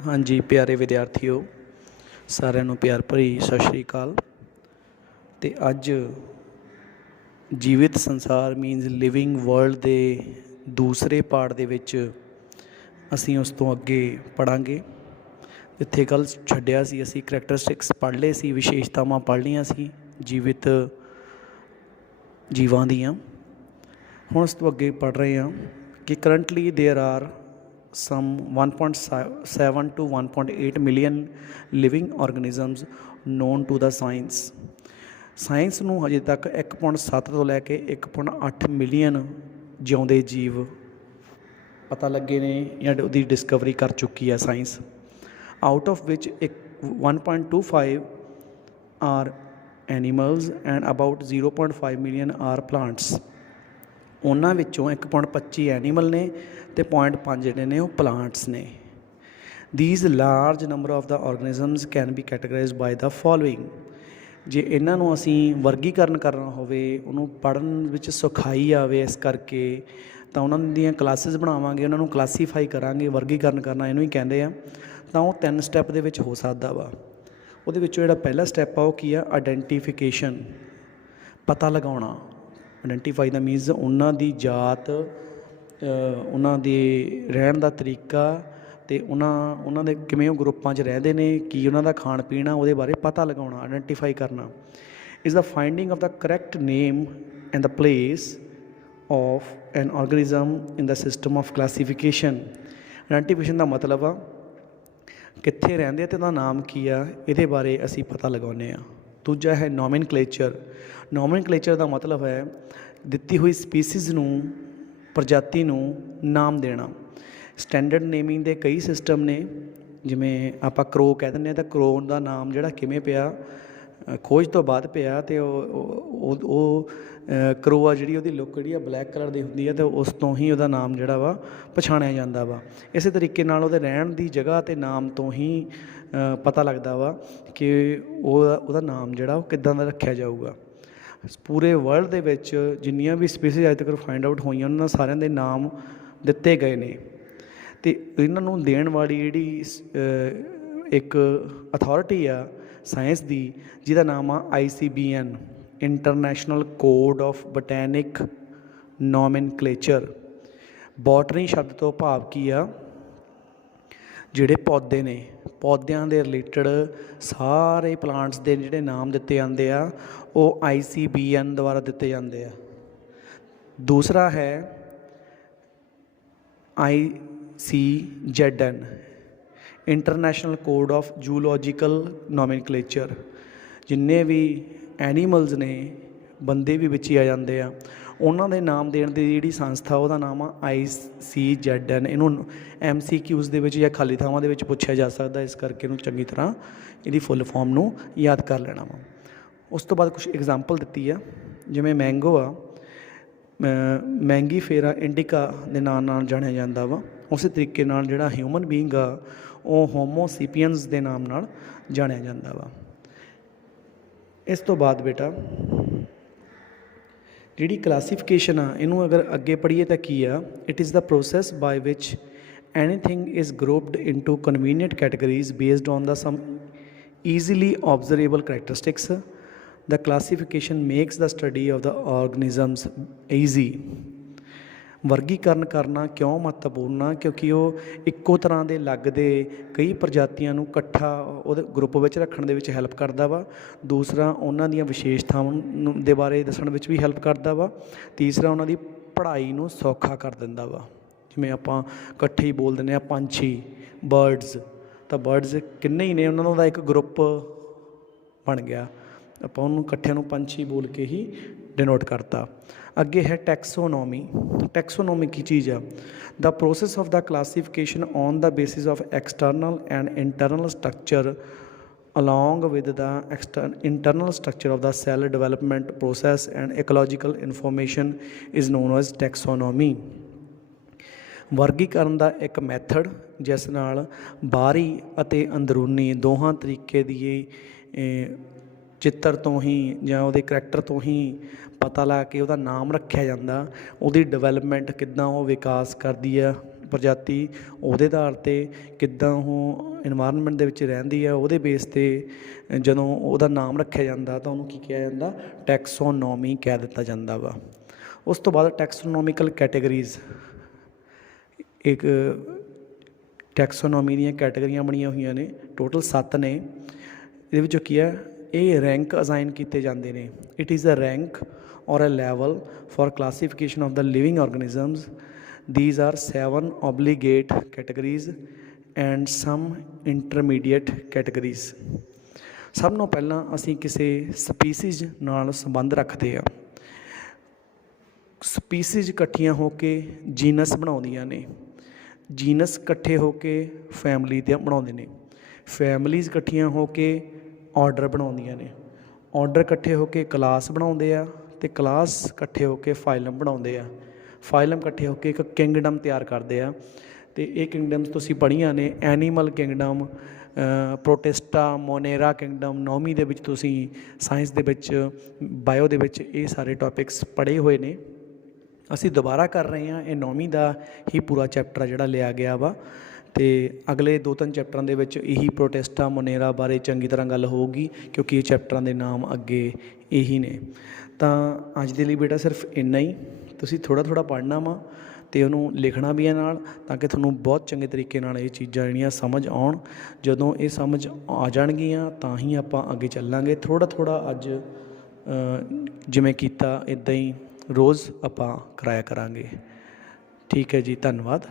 हाँ जी प्यारे विद्यार्थियों, साਰਿਆਂ ਨੂੰ ਪਿਆਰ ਭਰੀ ਸਤਿ ਸ਼੍ਰੀ ਅਕਾਲ। ਤੇ ਅੱਜ ਜੀਵਿਤ ਸੰਸਾਰ ਮੀਨਸ ਲਿਵਿੰਗ ਵਰਲਡ ਦੇ ਦੂਸਰੇ ਪਾਰਟ ਦੇ ਵਿੱਚ ਅਸੀਂ ਉਸ ਤੋਂ ਅੱਗੇ ਪੜ੍ਹਾਂਗੇ। ਜਿੱਥੇ ਕੱਲ੍ਹ ਛੱਡਿਆ ਸੀ ਅਸੀਂ ਕਰੈਕਟਰਿਸਟਿਕਸ ਪੜ੍ਹ ਲਏ ਸੀ, ਵਿਸ਼ੇਸ਼ਤਾਵਾਂ ਪੜ੍ਹ ਲਈਆਂ ਸੀ ਜੀਵਿਤ ਜੀਵਾਂ ਦੀਆਂ। ਹੁਣ ਇਸ ਤੋਂ ਅੱਗੇ ਪੜ੍ਹ ਰਹੇ ਹਾਂ ਕਿ currently there are some 1.7 to 1.8 million living organisms known to the science। Science ਨੂੰ ਹਜੇ ਤੱਕ 1.7 ਤੋਂ ਲੈ ਕੇ 1.8 ਮਿਲੀਅਨ ਜਿਉਂਦੇ ਜੀਵ ਪਤਾ ਲੱਗੇ ਨੇ ਜਾਂ ਉਹਦੀ ਡਿਸਕਵਰੀ ਕਰ ਚੁੱਕੀ ਹੈ ਸਾਇੰਸ। ਆਊਟ ਆਫ ਵਿਚ 1.25 are animals and about 0.5 million are plants. ਉਹਨਾਂ ਵਿੱਚੋਂ 1.25 ਐਨੀਮਲ ਨੇ ਅਤੇ 0.5 ਜਿਹੜੇ ਨੇ ਉਹ ਪਲਾਂਟਸ ਨੇ। These large number of the organisms can be categorised by the following. ਜੇ ਇਹਨਾਂ ਨੂੰ ਅਸੀਂ ਵਰਗੀਕਰਨ ਕਰਨਾ ਹੋਵੇ, ਉਹਨੂੰ ਪੜ੍ਹਨ ਵਿੱਚ ਸਿਖਾਈ ਆਵੇ, ਇਸ ਕਰਕੇ ਤਾਂ ਉਹਨਾਂ ਦੀਆਂ ਕਲਾਸਿਸ ਬਣਾਵਾਂਗੇ, ਉਹਨਾਂ ਨੂੰ ਕਲਾਸੀਫਾਈ ਕਰਾਂਗੇ। ਵਰਗੀਕਰਨ ਕਰਨਾ ਇਹਨੂੰ ਹੀ ਕਹਿੰਦੇ ਆ। ਤਾਂ ਉਹ 3 ਸਟੈਪ ਦੇ ਵਿੱਚ ਹੋ ਸਕਦਾ ਵਾ। ਉਹਦੇ ਵਿੱਚੋਂ ਜਿਹੜਾ ਪਹਿਲਾ ਸਟੈਪ ਆ ਉਹ ਕੀ ਆ? ਆਈਡੈਂਟੀਫਿਕੇਸ਼ਨ, ਪਤਾ ਲਗਾਉਣਾ। ਆਈਡੈਂਟੀਫਾਈ ਦਾ ਮੀਨਸ ਉਹਨਾਂ ਦੀ ਜਾਤ, ਉਹਨਾਂ ਦੇ ਰਹਿਣ ਦਾ ਤਰੀਕਾ ਅਤੇ ਉਹਨਾਂ ਦੇ ਕਿਵੇਂ ਉਹ ਗਰੁੱਪਾਂ 'ਚ ਰਹਿੰਦੇ ਨੇ, ਕੀ ਉਹਨਾਂ ਦਾ ਖਾਣ ਪੀਣ ਆ, ਉਹਦੇ ਬਾਰੇ ਪਤਾ ਲਗਾਉਣਾ, ਆਈਡੈਂਟੀਫਾਈ ਕਰਨਾ। Is the finding of the correct name and the place of an organism in the system of classification. Identification ਦਾ ਮਤਲਬ ਆ ਕਿੱਥੇ ਰਹਿੰਦੇ ਆ ਅਤੇ ਉਹਦਾ ਨਾਮ ਕੀ ਆ, ਇਹਦੇ ਬਾਰੇ ਅਸੀਂ ਪਤਾ ਲਗਾਉਂਦੇ ਹਾਂ। ਦੂਜਾ ਹੈ ਨੋਮਨਕਲੇਚਰ। ਨੋਮਨਕਲੇਚਰ ਦਾ ਮਤਲਬ ਹੈ ਦਿੱਤੀ ਹੋਈ ਸਪੀਸੀਜ਼ ਨੂੰ, ਪ੍ਰਜਾਤੀ ਨੂੰ ਨਾਮ ਦੇਣਾ। ਸਟੈਂਡਰਡ ਨੇਮਿੰਗ ਦੇ ਕਈ ਸਿਸਟਮ ਨੇ, ਜਿਵੇਂ ਆਪਾਂ ਕਰੋ ਕਹਿ ਦਿੰਦੇ ਹਾਂ, ਤਾਂ ਕਰੋ ਦਾ ਨਾਮ ਜਿਹੜਾ ਕਿਵੇਂ ਪਿਆ, ਖੋਜ ਤੋਂ ਬਾਅਦ ਪਿਆ। ਅਤੇ ਉਹ ਕਰੋ ਆ ਜਿਹੜੀ ਉਹਦੀ ਲੁੱਕ ਜਿਹੜੀ ਆ ਬਲੈਕ ਕਲਰ ਦੀ ਹੁੰਦੀ ਹੈ, ਅਤੇ ਉਸ ਤੋਂ ਹੀ ਉਹਦਾ ਨਾਮ ਜਿਹੜਾ ਵਾ ਪਛਾਣਿਆ ਜਾਂਦਾ ਵਾ। ਇਸੇ ਤਰੀਕੇ ਨਾਲ ਉਹਦੇ ਰਹਿਣ ਦੀ ਜਗ੍ਹਾ ਅਤੇ ਨਾਮ ਤੋਂ ਹੀ ਪਤਾ ਲੱਗਦਾ ਵਾ ਕਿ ਉਹਦਾ ਨਾਮ ਜਿਹੜਾ ਉਹ ਕਿੱਦਾਂ ਦਾ ਰੱਖਿਆ ਜਾਊਗਾ। ਪੂਰੇ ਵਰਲਡ ਦੇ ਵਿੱਚ ਜਿੰਨੀਆਂ ਵੀ ਸਪੀਸੀਜ਼ ਅੱਜ ਤੱਕ ਫਾਈਂਡ ਆਊਟ ਹੋਈਆਂ, ਉਹਨਾਂ ਸਾਰਿਆਂ ਦੇ ਨਾਮ ਦਿੱਤੇ ਗਏ ਨੇ। ਅਤੇ ਇਹਨਾਂ ਨੂੰ ਦੇਣ ਵਾਲੀ ਜਿਹੜੀ ਇੱਕ ਅਥੋਰਿਟੀ ਆ ਸਾਇੰਸ ਦੀ, ਜਿਹਦਾ ਨਾਮ ਆ ICBN, international code of botanic nomenclature. Botany ਸ਼ਬਦ ਤੋਂ ਭਾਵ ਕੀ ਆ? ਜਿਹੜੇ ਪੌਦੇ ਨੇ, ਪੌਦਿਆਂ ਦੇ ਰਿਲੇਟਡ ਸਾਰੇ ਪਲਾਂਟਸ ਦੇ ਜਿਹੜੇ ਨਾਮ ਦਿੱਤੇ ਜਾਂਦੇ ਆ ਉਹ ICBN ਦੁਆਰਾ ਦਿੱਤੇ ਜਾਂਦੇ ਆ। ਦੂਸਰਾ ਹੈ ICZN, ਇੰਟਰਨੈਸ਼ਨਲ ਕੋਡ ਆਫ ਜੂਲੋਜੀਕਲ ਨੋਮਨਕਲੇਚਰ। ਜਿੰਨੇ ਵੀ ਐਨੀਮਲਸ ਨੇ, ਬੰਦੇ ਵੀ ਵਿੱਚ ਹੀ ਆ ਜਾਂਦੇ ਆ, ਉਹਨਾਂ ਦੇ ਨਾਮ ਦੇਣ ਦੀ ਜਿਹੜੀ ਸੰਸਥਾ, ਉਹਦਾ ਨਾਮ ਆ ICZN। ਇਹਨੂੰ MCQs ਦੇ ਵਿੱਚ ਜਾਂ ਖਾਲੀ ਥਾਵਾਂ ਦੇ ਵਿੱਚ ਪੁੱਛਿਆ ਜਾ ਸਕਦਾ, ਇਸ ਕਰਕੇ ਇਹਨੂੰ ਚੰਗੀ ਤਰ੍ਹਾਂ ਇਹਦੀ ਫੁੱਲ ਫੋਰਮ ਨੂੰ ਯਾਦ ਕਰ ਲੈਣਾ ਵਾ। ਉਸ ਤੋਂ ਬਾਅਦ ਕੁਛ ਐਗਜ਼ਾਮਪਲ ਦਿੱਤੀ ਆ, ਜਿਵੇਂ ਮੈਂਗੋ ਆ, ਮੈਂਗੀਫੇਰਾ ਇੰਡੀਕਾ ਦੇ ਨਾਂ ਨਾਲ ਜਾਣਿਆ ਜਾਂਦਾ ਵਾ। ਉਸੇ ਤਰੀਕੇ ਨਾਲ ਜਿਹੜਾ ਹਿਊਮਨ ਬੀਇੰਗ ਆ ਉਹ ਹੋਮੋਸੀਪੀਅਨਸ ਦੇ ਨਾਮ ਨਾਲ ਜਾਣਿਆ ਜਾਂਦਾ ਵਾ। ਇਸ ਤੋਂ ਬਾਅਦ ਬੇਟਾ ਜਿਹੜੀ ਕਲਾਸੀਫਿਕੇਸ਼ਨ ਆ, ਇਹਨੂੰ ਅਗਰ ਅੱਗੇ ਪੜ੍ਹੀਏ ਤਾਂ ਕੀ ਆ? It is the process by which anything is grouped into convenient categories based on the some easily observable characteristics। The classification makes the study of the organisms easy। ਵਰਗੀਕਰਨ ਕਰਨਾ ਕਿਉਂ ਮਹੱਤਵਪੂਰਨ ਆ? ਕਿਉਂਕਿ ਉਹ ਇੱਕੋ ਤਰ੍ਹਾਂ ਦੇ ਲੱਗਦੇ ਕਈ ਪ੍ਰਜਾਤੀਆਂ ਨੂੰ ਇਕੱਠਾ ਉਹਦੇ ਗਰੁੱਪ ਵਿੱਚ ਰੱਖਣ ਦੇ ਵਿੱਚ ਹੈਲਪ ਕਰਦਾ ਵਾ। ਦੂਸਰਾ, ਉਹਨਾਂ ਦੀਆਂ ਵਿਸ਼ੇਸ਼ਤਾਵਾਂ ਦੇ ਬਾਰੇ ਦੱਸਣ ਵਿੱਚ ਵੀ ਹੈਲਪ ਕਰਦਾ ਵਾ। ਤੀਸਰਾ, ਉਹਨਾਂ ਦੀ ਪੜ੍ਹਾਈ ਨੂੰ ਸੌਖਾ ਕਰ ਦਿੰਦਾ ਵਾ। ਜਿਵੇਂ ਆਪਾਂ ਇਕੱਠੇ ਹੀ ਬੋਲ ਦਿੰਦੇ ਹਾਂ ਪੰਛੀ, ਬਰਡਸ, ਤਾਂ ਬਰਡਸ ਕਿੰਨੇ ਹੀ ਨੇ, ਉਹਨਾਂ ਦਾ ਇੱਕ ਗਰੁੱਪ ਬਣ ਗਿਆ, ਆਪਾਂ ਉਹਨੂੰ ਇਕੱਠਿਆਂ ਨੂੰ ਪੰਛੀ ਬੋਲ ਕੇ ਹੀ ਡਿਨੋਟ ਕਰਤਾ। ਅੱਗੇ ਹੈ ਟੈਕਸੋਨੋਮੀ। ਟੈਕਸੋਨੋਮੀ ਕੀ ਚੀਜ਼ ਆ? The process of the classification on the basis of external and internal structure along with the internal structure of the cell development process and ecological information is known as taxonomy। ਵਰਗੀਕਰਨ ਦਾ ਇੱਕ method ਜਿਸ ਨਾਲ ਬਾਹਰੀ ਅਤੇ ਅੰਦਰੂਨੀ ਦੋਹਾਂ ਤਰੀਕੇ ਦੀ ਚਿੱਤਰ ਤੋਂ ਹੀ ਜਾਂ ਉਹਦੇ ਕਰੈਕਟਰ ਤੋਂ ਹੀ ਪਤਾ ਲਾ ਕੇ ਉਹਦਾ ਨਾਮ ਰੱਖਿਆ ਜਾਂਦਾ। ਉਹਦੀ ਡਿਵੈਲਪਮੈਂਟ ਕਿੱਦਾਂ ਉਹ ਵਿਕਾਸ ਕਰਦੀ ਆ, ਪ੍ਰਜਾਤੀ ਉਹਦੇ ਆਧਾਰ 'ਤੇ ਕਿੱਦਾਂ ਉਹ ਇਨਵਾਇਰਨਮੈਂਟ ਦੇ ਵਿੱਚ ਰਹਿੰਦੀ ਆ, ਉਹਦੇ ਬੇਸ 'ਤੇ ਜਦੋਂ ਉਹਦਾ ਨਾਮ ਰੱਖਿਆ ਜਾਂਦਾ ਤਾਂ ਉਹਨੂੰ ਕੀ ਕਿਹਾ ਜਾਂਦਾ, ਟੈਕਸੋਨੋਮੀ ਕਹਿ ਦਿੱਤਾ ਜਾਂਦਾ ਵਾ। ਉਸ ਤੋਂ ਬਾਅਦ ਟੈਕਸੋਨੋਮੀਕਲ ਕੈਟੇਗਰੀਜ਼, ਇੱਕ ਟੈਕਸੋਨੋਮੀ ਦੀਆਂ ਕੈਟੇਗਰੀਆਂ ਬਣੀਆਂ ਹੋਈਆਂ ਨੇ, ਟੋਟਲ 7 ਨੇ। ਇਹਦੇ ਵਿੱਚੋਂ ਕੀ ਹੈ, ਇਹ ਰੈਂਕ ਅਸਾਈਨ ਕੀਤੇ ਜਾਂਦੇ ਨੇ। It is a rank or a level for classification of the living organisms. These are 7 obligate categories and some intermediate categories. ਸਭ ਤੋਂ ਪਹਿਲਾਂ ਅਸੀਂ ਕਿਸੇ ਸਪੀਸੀਜ਼ ਨਾਲ ਸੰਬੰਧ ਰੱਖਦੇ ਆ। ਸਪੀਸੀਜ਼ ਇਕੱਠੀਆਂ ਹੋ ਕੇ ਜੀਨਸ ਬਣਾਉਂਦੀਆਂ ਨੇ, ਜੀਨਸ ਇਕੱਠੇ ਹੋ ਕੇ ਫੈਮਿਲੀ ਦੇ ਬਣਾਉਂਦੇ ਨੇ, ਫੈਮਿਲੀਜ਼ ਇਕੱਠੀਆਂ ਹੋ ਕੇ ਆਰਡਰ ਬਣਾਉਂਦੀਆਂ ਨੇ, ਆਰਡਰ ਇਕੱਠੇ ਹੋ ਕੇ ਕਲਾਸ ਬਣਾਉਂਦੇ ਆ, ਅਤੇ ਕਲਾਸ ਇਕੱਠੇ ਹੋ ਕੇ ਫਾਈਲਮ ਬਣਾਉਂਦੇ ਆ, ਫਾਈਲਮ ਇਕੱਠੇ ਹੋ ਕੇ ਇੱਕ ਕਿੰਗਡਮ ਤਿਆਰ ਕਰਦੇ ਆ। ਅਤੇ ਇਹ ਕਿੰਗਡਮਸ ਤੁਸੀਂ ਪੜ੍ਹੀਆਂ ਨੇ, ਐਨੀਮਲ ਕਿੰਗਡਮ, ਪ੍ਰੋਟਿਸਟਾ, ਮੋਨੇਰਾ ਕਿੰਗਡਮ। 9ਵੀਂ ਦੇ ਵਿੱਚ ਤੁਸੀਂ ਸਾਇੰਸ ਦੇ ਵਿੱਚ, ਬਾਇਓ ਦੇ ਵਿੱਚ ਇਹ ਸਾਰੇ ਟੋਪਿਕਸ ਪੜ੍ਹੇ ਹੋਏ ਨੇ। ਅਸੀਂ ਦੁਬਾਰਾ ਕਰ ਰਹੇ ਹਾਂ, ਇਹ 9ਵੀਂ ਦਾ ਹੀ ਪੂਰਾ ਚੈਪਟਰ ਜਿਹੜਾ ਲਿਆ ਗਿਆ ਵਾ, ਅਤੇ ਅਗਲੇ 2-3 ਚੈਪਟਰਾਂ ਦੇ ਵਿੱਚ ਇਹੀ ਪ੍ਰੋਟਿਸਟਾ, ਮੋਨੇਰਾ ਬਾਰੇ ਚੰਗੀ ਤਰ੍ਹਾਂ ਗੱਲ ਹੋਊਗੀ, ਕਿਉਂਕਿ ਇਹ ਚੈਪਟਰਾਂ ਦੇ ਨਾਮ ਅੱਗੇ ਇਹੀ ਨੇ। ਤਾਂ ਅੱਜ ਦੇ ਲਈ ਬੇਟਾ ਸਿਰਫ ਇੰਨਾ ਹੀ। ਤੁਸੀਂ ਥੋੜ੍ਹਾ ਥੋੜ੍ਹਾ ਪੜ੍ਹਨਾ ਵਾ ਅਤੇ ਉਹਨੂੰ ਲਿਖਣਾ ਵੀ ਹੈ ਨਾਲ, ਤਾਂ ਕਿ ਤੁਹਾਨੂੰ ਬਹੁਤ ਚੰਗੇ ਤਰੀਕੇ ਨਾਲ ਇਹ ਚੀਜ਼ਾਂ ਜਿਹੜੀਆਂ ਸਮਝ ਆਉਣ। ਜਦੋਂ ਇਹ ਸਮਝ ਆ ਜਾਣਗੀਆਂ ਤਾਂ ਹੀ ਆਪਾਂ ਅੱਗੇ ਚੱਲਾਂਗੇ। ਥੋੜ੍ਹਾ ਥੋੜ੍ਹਾ ਅੱਜ ਜਿਵੇਂ ਕੀਤਾ ਇੱਦਾਂ ਹੀ ਰੋਜ਼ ਆਪਾਂ ਕਰਾਇਆ ਕਰਾਂਗੇ। ਠੀਕ ਹੈ ਜੀ, ਧੰਨਵਾਦ।